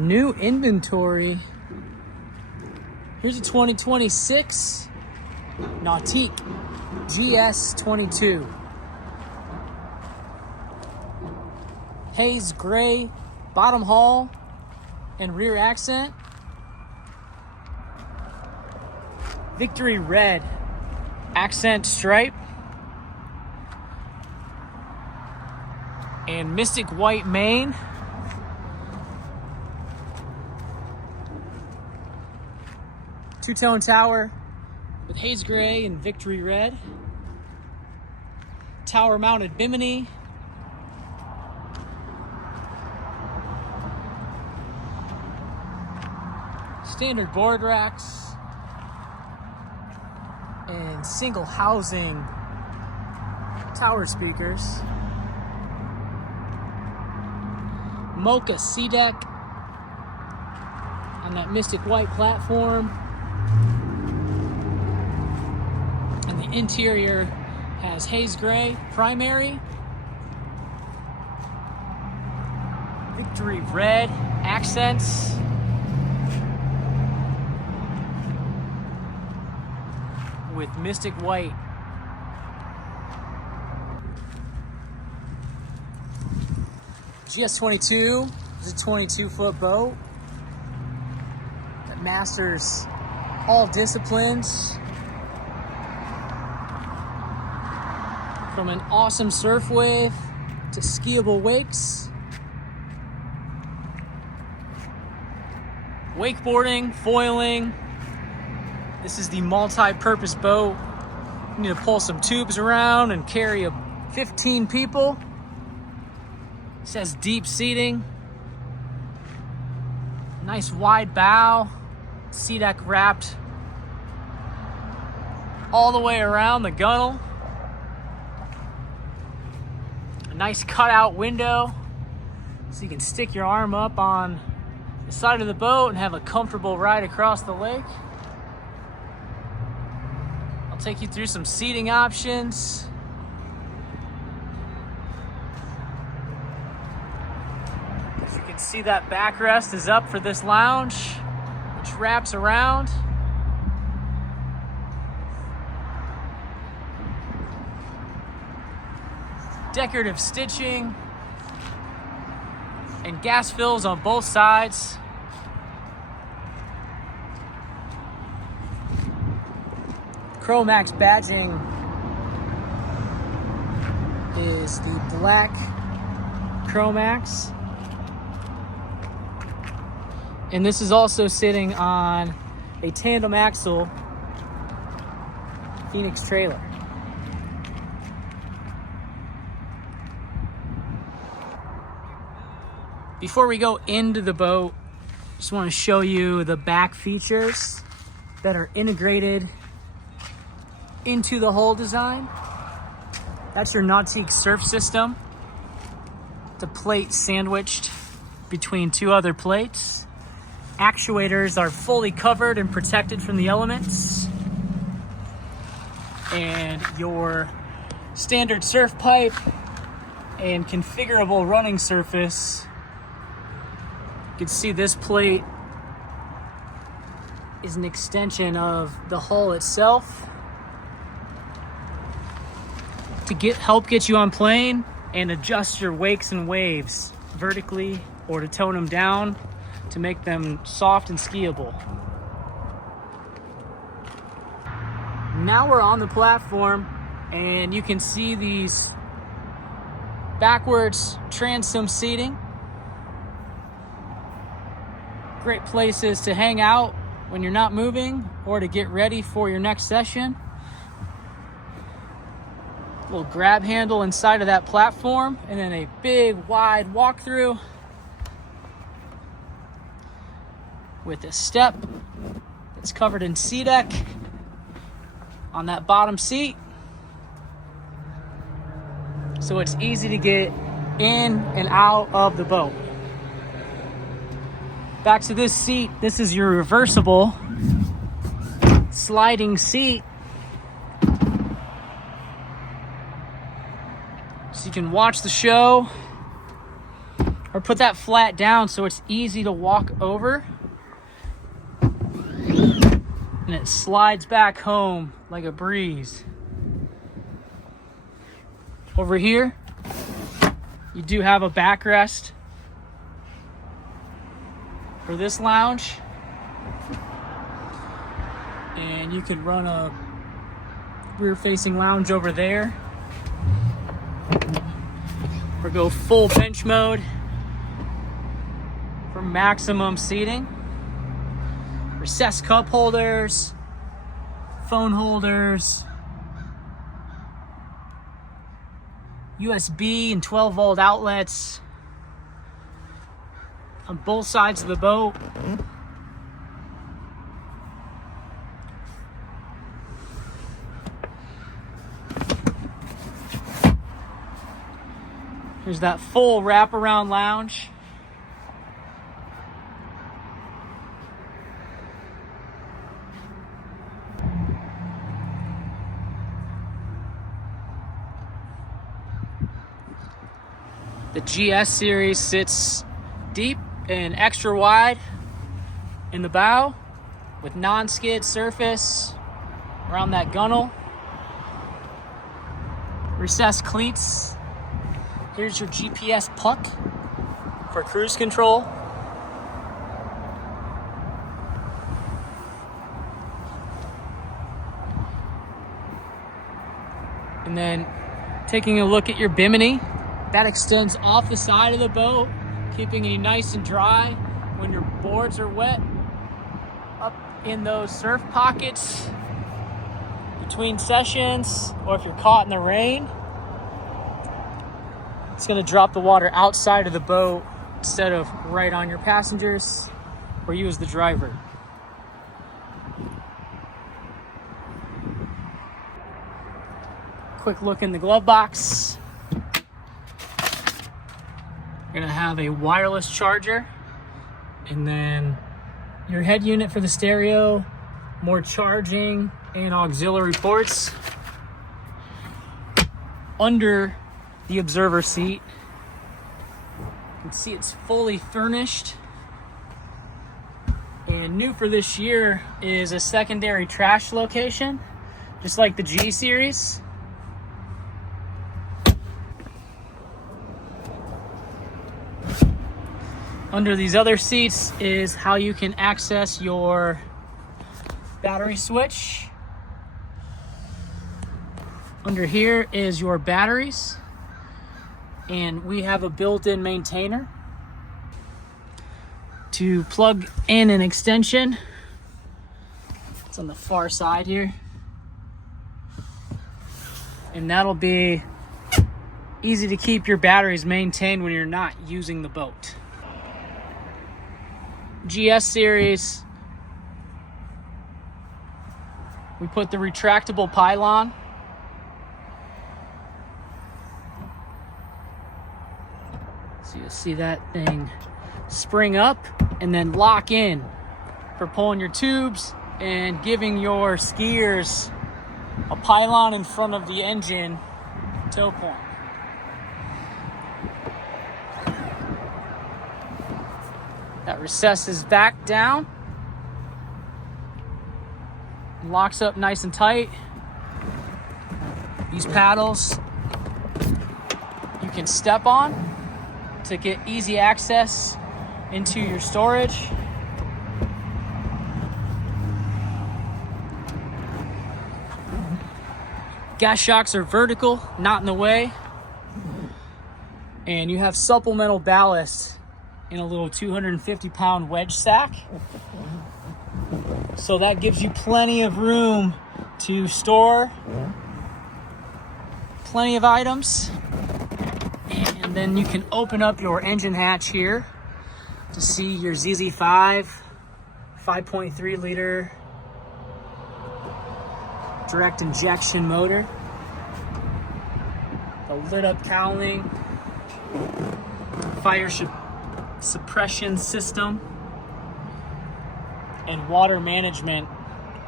New inventory. Here's a 2026 Nautique GS22. Haze gray bottom hull and rear accent. Victory red accent stripe. And mystic white main. Two-tone tower with haze gray and victory red. Tower mounted bimini. Standard board racks. And single housing tower speakers. Mocha C-deck on that mystic white platform. And the interior has haze gray primary, victory red accents, with mystic white. GS22 is a 22-foot boat that masters all disciplines, from an awesome surf wave to skiable wakes, wakeboarding, foiling. This is the multi-purpose boat. You need to pull some tubes around and carry 15 people. This has deep seating, nice wide bow, C-deck wrapped all the way around the gunnel. A nice cutout window so you can stick your arm up on the side of the boat and have a comfortable ride across the lake. I'll take you through some seating options. As you can see, that backrest is up for this lounge, which wraps around. Decorative stitching and gas fills on both sides. Chromax badging is the black Chromax. And this is also sitting on a tandem axle Phoenix trailer. Before we go into the boat, just want to show you the back features that are integrated into the hull design. That's your Nautique surf system. The plate sandwiched between two other plates. Actuators are fully covered and protected from the elements. And your standard surf pipe and configurable running surface. You can see this plate is an extension of the hull itself to help get you on plane and adjust your wakes and waves vertically or to tone them down to make them soft and skiable. Now we're on the platform and you can see these backwards transom seating. Great places to hang out when you're not moving or to get ready for your next session. Little grab handle inside of that platform and then a big wide walkthrough with a step that's covered in C-deck on that bottom seat. So it's easy to get in and out of the boat. Back to this seat, this is your reversible sliding seat. So you can watch the show or put that flat down so it's easy to walk over. And it slides back home like a breeze. Over here, you do have a backrest for this lounge. And you could run a rear-facing lounge over there. Or go full bench mode for maximum seating. Recessed cup holders, phone holders, USB and 12-volt outlets on both sides of the boat. Here's that full wraparound lounge. The GS series sits deep and extra wide in the bow with non-skid surface around that gunnel. Recessed cleats. Here's your GPS puck for cruise control. And then taking a look at your bimini. That extends off the side of the boat, keeping you nice and dry when your boards are wet. Up in those surf pockets between sessions, or if you're caught in the rain, it's gonna drop the water outside of the boat instead of right on your passengers or you as the driver. Quick look in the glove box. You're gonna have a wireless charger, and then your head unit for the stereo, more charging and auxiliary ports. Under the observer seat, you can see it's fully furnished. And new for this year is a secondary trash location, just like the G series. Under these other seats is how you can access your battery switch. Under here is your batteries, and we have a built-in maintainer to plug in an extension. It's on the far side here, and that'll be easy to keep your batteries maintained when you're not using the boat. GS series, we put the retractable pylon. So you'll see that thing spring up and then lock in for pulling your tubes and giving your skiers a pylon in front of the engine tow point. That recesses back down, locks up nice and tight. These paddles you can step on to get easy access into your storage. Gas shocks are vertical, not in the way. And you have supplemental ballast in a little 250-pound wedge sack. So that gives you plenty of room to store plenty of items. And then you can open up your engine hatch here to see your ZZ5 5.3 liter direct injection motor, the lit up cowling, fire suppression system, and water management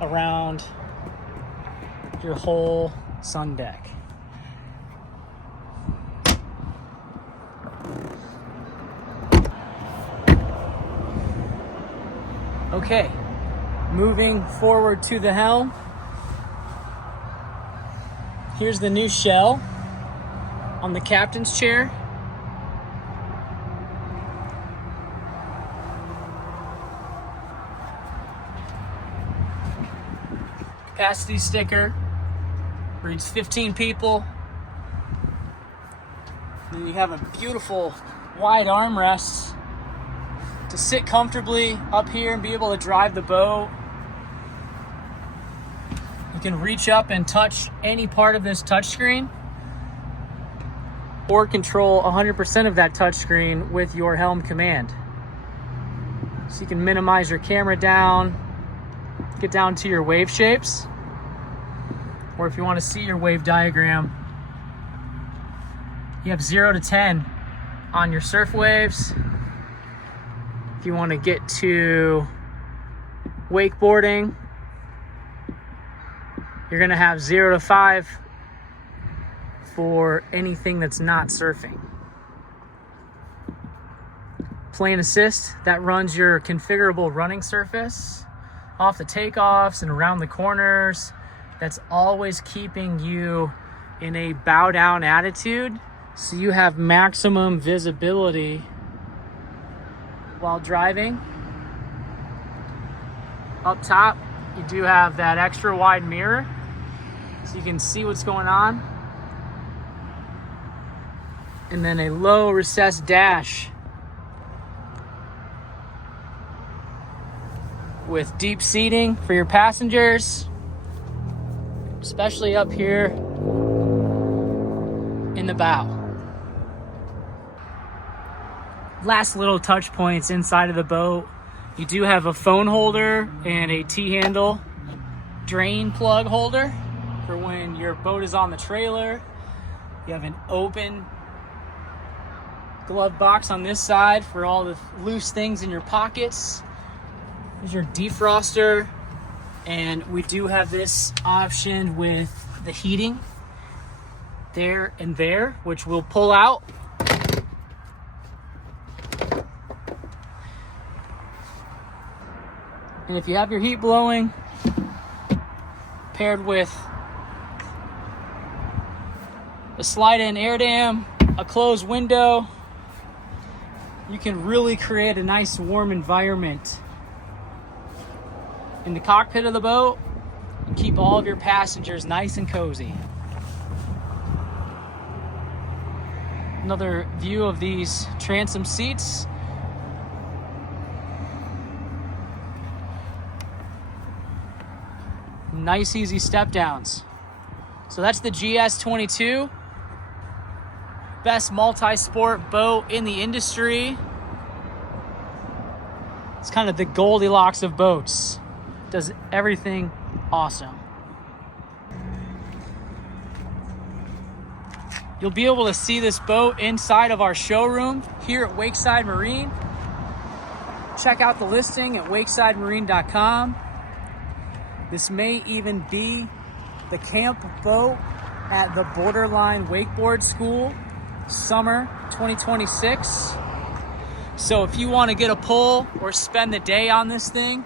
around your whole sun deck. Okay, moving forward to the helm. Here's the new shell on the captain's chair. Capacity sticker reads 15 people. And you have a beautiful wide armrest to sit comfortably up here and be able to drive the boat. You can reach up and touch any part of this touchscreen or control 100% of that touchscreen with your Helm command. So you can minimize your camera down, get down to your wave shapes, or if you want to see your wave diagram, you have 0 to 10 on your surf waves. If you want to get to wakeboarding, you're going to have 0 to 5 for anything that's not surfing. Plane assist, that runs your configurable running surface off the takeoffs and around the corners. That's always keeping you in a bow down attitude, so you have maximum visibility while driving. Up top, you do have that extra wide mirror, so you can see what's going on. And then a low recessed dash with deep seating for your passengers, especially up here in the bow. Last little touch points inside of the boat. You do have a phone holder and a T-handle drain plug holder for when your boat is on the trailer. You have an open glove box on this side for all the loose things in your pockets. There's your defroster. And we do have this option with the heating there and there, which we'll pull out. And if you have your heat blowing paired with a slide-in air dam, a closed window, you can really create a nice warm environment in the cockpit of the boat and keep all of your passengers nice and cozy. Another view of these transom seats. Nice easy step downs. So that's the GS22, best multi-sport boat in the industry. It's kind of the Goldilocks of boats. Does everything awesome. You'll be able to see this boat inside of our showroom here at Wakeside Marine. Check out the listing at wakesidemarine.com. This may even be the camp boat at the Borderline Wakeboard School, summer 2026. So if you want to get a pull or spend the day on this thing,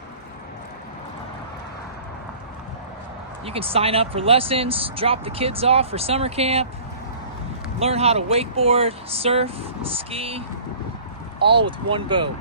you can sign up for lessons, drop the kids off for summer camp, learn how to wakeboard, surf, ski, all with one boat.